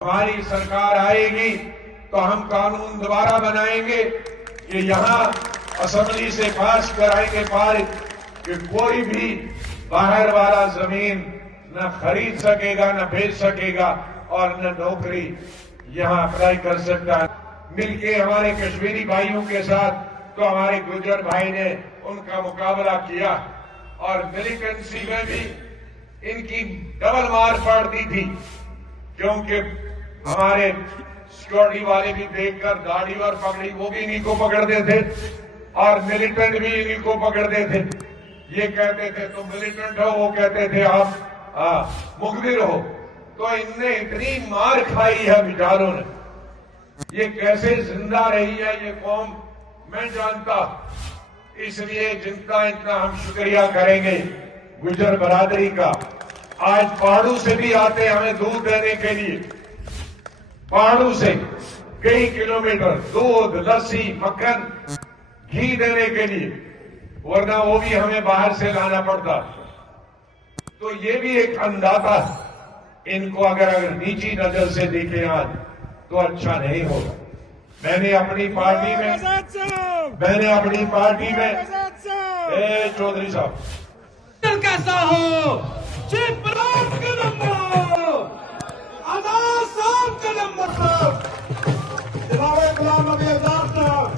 ہماری سرکار آئے گی تو ہم قانون دوبارہ بنائیں گے کہ یہاں اسمبلی سے پاس کرائیں گے پارٹ کہ کوئی بھی باہر والا زمین نہ خرید سکے گا نہ بیچ سکے گا اور نہ نوکری یہاں اپلائی کر سکتا ہے۔ مل کے ہمارے کشمیری بھائیوں کے ساتھ تو ہمارے گجر بھائی نے ان کا مقابلہ کیا اور ملیٹنسی میں بھی ان کی ڈبل مار پڑتی تھی، کیونکہ ہمارے سیکورٹی والے بھی دیکھ کر داڑھی اور پگڑی وہ بھی انہی کو پکڑتے تھے اور ملیٹنٹ بھی انہی کو پکڑتے تھے۔ یہ کہتے تھے تم ملیٹنٹ ہو، وہ کہتے تھے آپ مخبر ہو۔ تو ان نے اتنی مار کھائی ہے بیچاروں نے، یہ کیسے زندہ رہی ہے یہ قوم میں جانتا۔ اس لیے جن کا اتنا ہم شکریہ کریں گے گجر برادری کا۔ آج پہاڑوں سے بھی آتے ہمیں دودھ دینے کے لیے، پہاڑوں سے کئی کلومیٹر دودھ، لسی، مکھن، گھی دینے کے لیے، ورنہ وہ بھی ہمیں باہر سے لانا پڑتا۔ تو یہ بھی ایک اندازہ ہے، ان کو اگر نیچی نظر سے دیکھیں آج تو اچھا نہیں ہوگا۔ میں نے اپنی پارٹی میں چودھری صاحب کیسا ہو چیف براؤن کا نمبر آزاد صاحب کا نمبر جناب غلام نبی آزاد صاحب،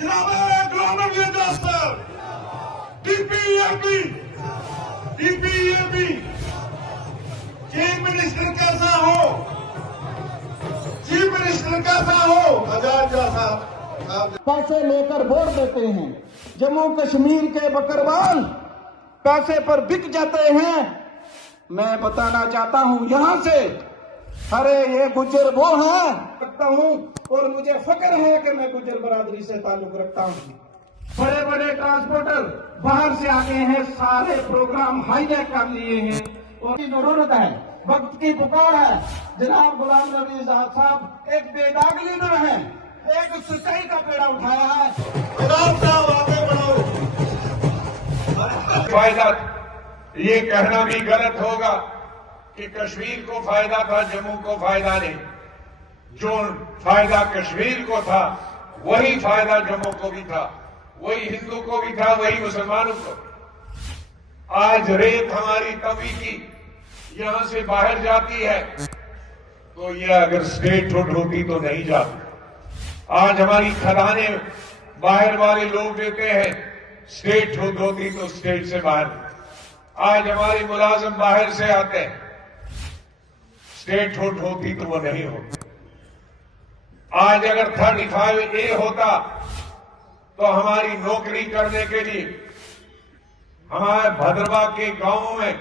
جناب غلام نبی آزاد صاحب، D P A P chief minister کیسا ہو، چیف منسٹر کیسا ہو آزاد صاحب۔ پیسے لے کر ووٹ دیتے ہیں، جموں کشمیر کے بکروال پیسے پر بک جاتے ہیں۔ میں بتانا چاہتا ہوں یہاں سے، ارے یہ گجر وہ ہیں رکھتا ہوں اور مجھے فخر ہے کہ میں گجر برادری سے تعلق رکھتا ہوں۔ بڑے بڑے ٹرانسپورٹر باہر سے آگے ہیں، سارے پروگرام ہائی جیک کر لیے ہیں اور کی ضرورت ہے، وقت کی پکار ہے۔ جناب غلام نبی آزاد صاحب ایک بے داغ لیڈر ہیں، ایک سچائی کا بیڑا اٹھایا ہے۔ آزاد صاحب آگے بڑھو۔ فائدہ یہ کہنا بھی غلط ہوگا کہ کشمیر کو فائدہ تھا، جموں کو فائدہ نہیں۔ جو فائدہ کشمیر کو تھا وہی فائدہ جموں کو بھی تھا، وہی ہندو کو بھی تھا، وہی مسلمانوں کو۔ آج ریت ہماری توی کی یہاں سے باہر جاتی ہے تو یہ اگر اسٹیٹ ہوڈ ہوتی تو نہیں جاتی۔ آج ہماری کھدانیں باہر والے لوگ دیتے ہیں، اسٹیٹ ہوڈ ہوتی تو اسٹیٹ سے باہر۔ آج ہمارے ملازم باہر سے آتے ہیں، اسٹیٹ ہوڈ ہوتی تو وہ نہیں ہوتی۔ آج اگر 35A ہوتا تو ہماری نوکری کرنے کے لیے ہمارے بھدروا کے گاؤں میں،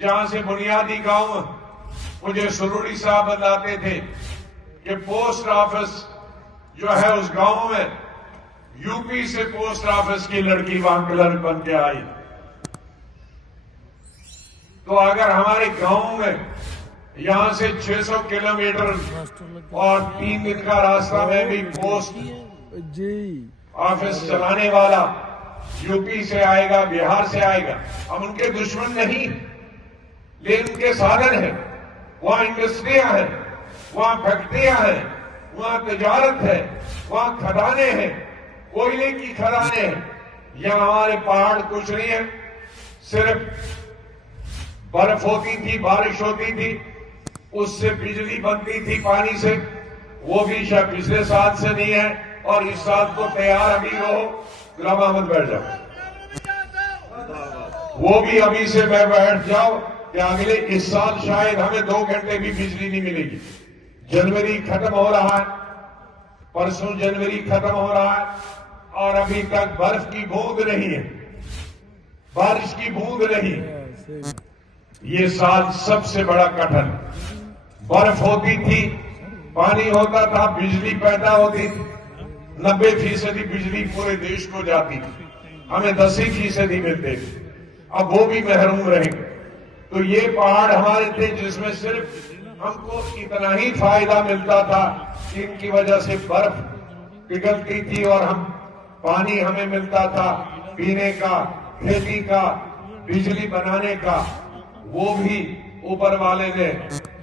جہاں سے بنیادی گاؤں مجھے سروڑی صاحب بتاتے تھے کہ پوسٹ آفس جو ہے اس گاؤں میں، یو پی سے پوسٹ آفس کی لڑکی وہاں کلرک بن کے آئی۔ تو اگر ہمارے گاؤں میں یہاں سے 600 کلومیٹر اور 3 دن کا راستہ میں بھی پوسٹ آفس چلانے والا یو پی سے آئے گا، بہار سے آئے گا، ہم ان کے دشمن نہیں، لیکن ان کے سادھن ہیں۔ وہاں انڈسٹریاں ہیں، وہاں فیکٹریاں ہیں، وہاں تجارت ہے، وہاں کھدانیں ہیں، کوئلے کی کھدانیں ہیں۔ یہاں ہمارے پہاڑ کچھ نہیں ہے، صرف برف ہوتی تھی، بارش ہوتی تھی، اس سے بجلی بنتی تھی پانی سے، وہ بھی شاید پچھلے سال سے نہیں ہے اور اس سال تو تیار ابھی رہو۔ غلام احمد بیٹھ جاؤ، وہ بھی ابھی سے میں بیٹھ جاؤ کہ اگلے اس سال شاید ہمیں 2 گھنٹے بھی بجلی نہیں ملے گی۔ جنوری ختم ہو رہا ہے، پرسوں جنوری ختم ہو رہا ہے اور ابھی تک برف کی بوند نہیں ہے، بارش کی بوند نہیں۔ یہ سال سب سے بڑا کٹھن۔ برف ہوتی تھی، پانی ہوتا تھا، بجلی پیدا ہوتی تھی، 90% بجلی پورے دیش کو جاتی تھی، ہمیں 10% ملتے تھے، اب وہ بھی محروم رہیں گے۔ تو یہ پہاڑ ہمارے تھے جس میں صرف ہم کو اتنا ہی فائدہ ملتا تھا کہ ان کی وجہ سے برف پگھلتی تھی اور پانی ہمیں ملتا تھا پینے کا، کھیتی کا، بجلی بنانے کا۔ وہ بھی اوپر والے نے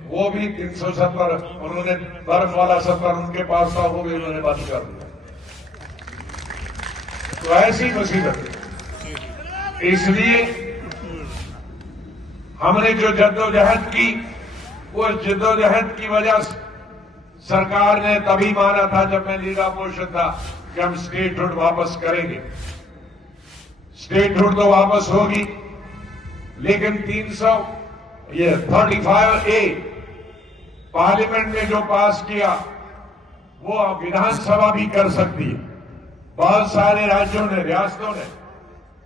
وہ بھی 370 انہوں نے برف والا سفر ان کے پاس تھا وہ بھی انہوں نے بند کر دیا. تو ایسی مصیبت اس لیے ہم نے جو جدوجہد کی اس جدوجہد کی وجہ سے سرکار نے تبھی مانا تھا جب میں لیڈر اپوزیشن تھا کہ ہم اسٹیٹ ہوڈ واپس کریں گے. اسٹیٹ ہوڈ تو واپس ہوگی لیکن 35A پارلیمنٹ نے جو پاس کیا وہ ودھان سبھا بھی کر سکتی ہے. بہت سارے راجیوں نے ریاستوں نے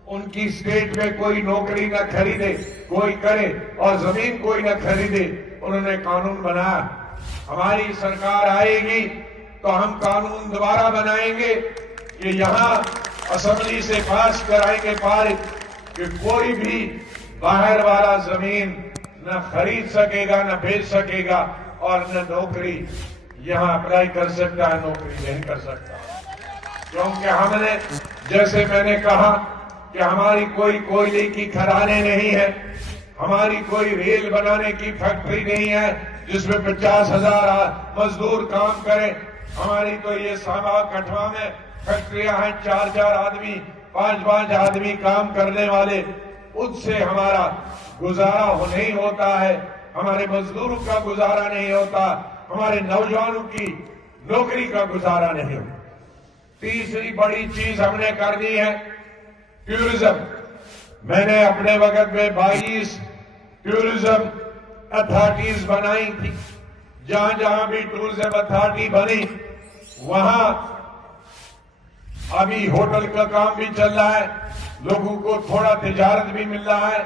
ان کی اسٹیٹ میں کوئی نوکری نہ خریدے کوئی کرے اور زمین کوئی نہ خریدے انہوں نے قانون بنایا. ہماری سرکار آئے گی تو ہم قانون دوبارہ بنائیں گے کہ یہاں اسمبلی سے پاس کرائیں گے پارٹ کہ کوئی بھی باہر والا زمین نہ خرید سکے گا نہ بیچ سکے گا اور نہ نوکری یہاں اپلائی کر سکتا ہے نوکری نہیں کر سکتا. کیونکہ ہم نے جیسے میں نے کہا کہ ہماری کوئی کوئلے کی کھدانیں نہیں ہے, ہماری کوئی ریل بنانے کی فیکٹری نہیں ہے جس میں 50,000 مزدور کام کریں. ہماری تو یہ سانبا کٹھوا میں فیکٹریاں ہیں 4 آدمی 5 آدمی کام کرنے والے, ان سے ہمارا گزارا نہیں ہوتا ہے, ہمارے مزدوروں کا گزارا نہیں ہوتا, ہمارے نوجوانوں کی نوکری کا گزارا نہیں ہوتا. تیسری بڑی چیز ہم نے کر دی ہے ٹورزم. میں نے اپنے وقت میں 22 ٹورزم اتھارٹیز بنائی تھی. جہاں جہاں بھی ٹورزم اتھارٹی بنی وہاں ابھی ہوٹل کا کام بھی چل رہا ہے, لوگوں کو تھوڑا تجارت بھی مل رہا ہے.